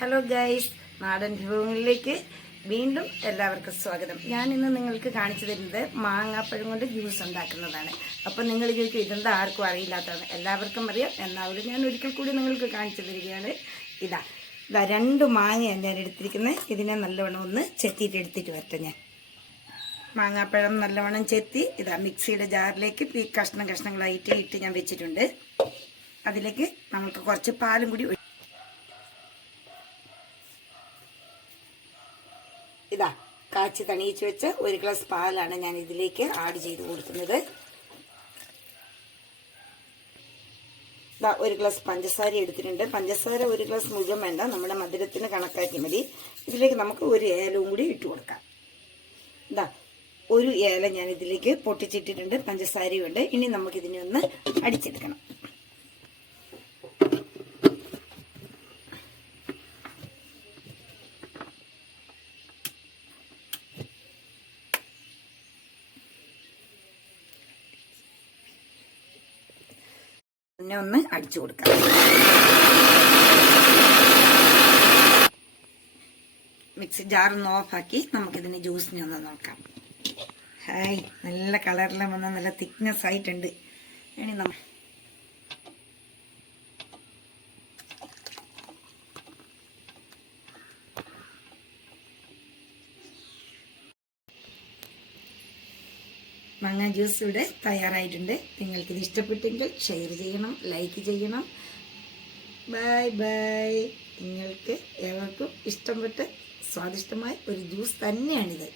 Hello guys, നാടൻ വിഭവങ്ങളിലേക്ക് വീണ്ടും എല്ലാവർക്കും സ്വാഗതം. ഞാൻ ഇന്ന് നിങ്ങൾക്ക് കാണിച്ചു തരുന്നത് മാങ്ങാപ്പഴം കൊണ്ട് ജ്യൂസ് ഉണ്ടാക്കുന്നതാണ്. അപ്പോൾ നിങ്ങൾ ചോദിക്കും ഇതെന്താ ആർക്കും അറിയില്ലാത്തതാണ്. എല്ലാവർക്കും അറിയാം. എന്നാലും ഞാൻ ഒരിക്കൽ കൂടി നിങ്ങൾക്ക് കാണിച്ചു തരികയാണ്. ഇതാ 2 മാങ്ങയാണ് ഞാൻ എടുത്തിരിക്കുന്നത്. ഇതിനെ നല്ലവണ്ണം ഒന്ന് ചെത്തിയിട്ട് എടുത്തിട്ട് വരട്ടെ. ഞാൻ മാങ്ങാപ്പഴം നല്ലവണ്ണം ചെത്തി ഇതാ മിക്സിയുടെ ജാറിലേക്ക് ഈ കഷ്ണങ്ങളായിട്ട് ഇട്ട് ഞാൻ വെച്ചിട്ടുണ്ട്. അതിലേക്ക് നമുക്ക് കുറച്ച് പാലും കൂടി ഇതാ കാച്ചി തണിയിച്ച് വെച്ച 1 ഗ്ലാസ് പാലാണ് ഞാൻ ഇതിലേക്ക് ആഡ് ചെയ്ത് കൊടുക്കുന്നത്. ഇതാ 1 ഗ്ലാസ് പഞ്ചസാര എടുത്തിട്ടുണ്ട്. പഞ്ചസാര 1 ഗ്ലാസ് മുഴുവൻ വേണ്ട, നമ്മുടെ മധുരത്തിന് കണക്കാക്കി മതി. ഇതിലേക്ക് നമുക്ക് 1 ഏലവും കൂടി ഇട്ട് കൊടുക്കാം. ഇതാ 1 ഏല ഞാൻ ഇതിലേക്ക് പൊട്ടിച്ചിട്ടിട്ടുണ്ട്. പഞ്ചസാരയും ഉണ്ട്. ഇനി നമുക്കിതിനെ ഒന്ന് അടിച്ചെടുക്കണം. ഒന്ന് അടിച്ചു കൊടുക്കാം. മിക്സി ജാറൊന്ന് ഓഫാക്കി നമുക്കിതിന് ജ്യൂസിനെ ഒന്ന് നോക്കാം. ഹായ്, നല്ല കളറിലും വന്ന നല്ല തിക്നെസ് ആയിട്ടുണ്ട്. ഇനി മാങ്ങ ജ്യൂസ് ഇവിടെ തയ്യാറായിട്ടുണ്ട്. നിങ്ങൾക്കിത് ഇഷ്ടപ്പെട്ടെങ്കിൽ ഷെയർ ചെയ്യണം, ലൈക്ക് ചെയ്യണം. Bye bye. നിങ്ങൾക്ക് ഏവർക്കും ഇഷ്ടപ്പെട്ട സ്വാദിഷ്ടമായ ഒരു ജ്യൂസ് തന്നെയാണിത്.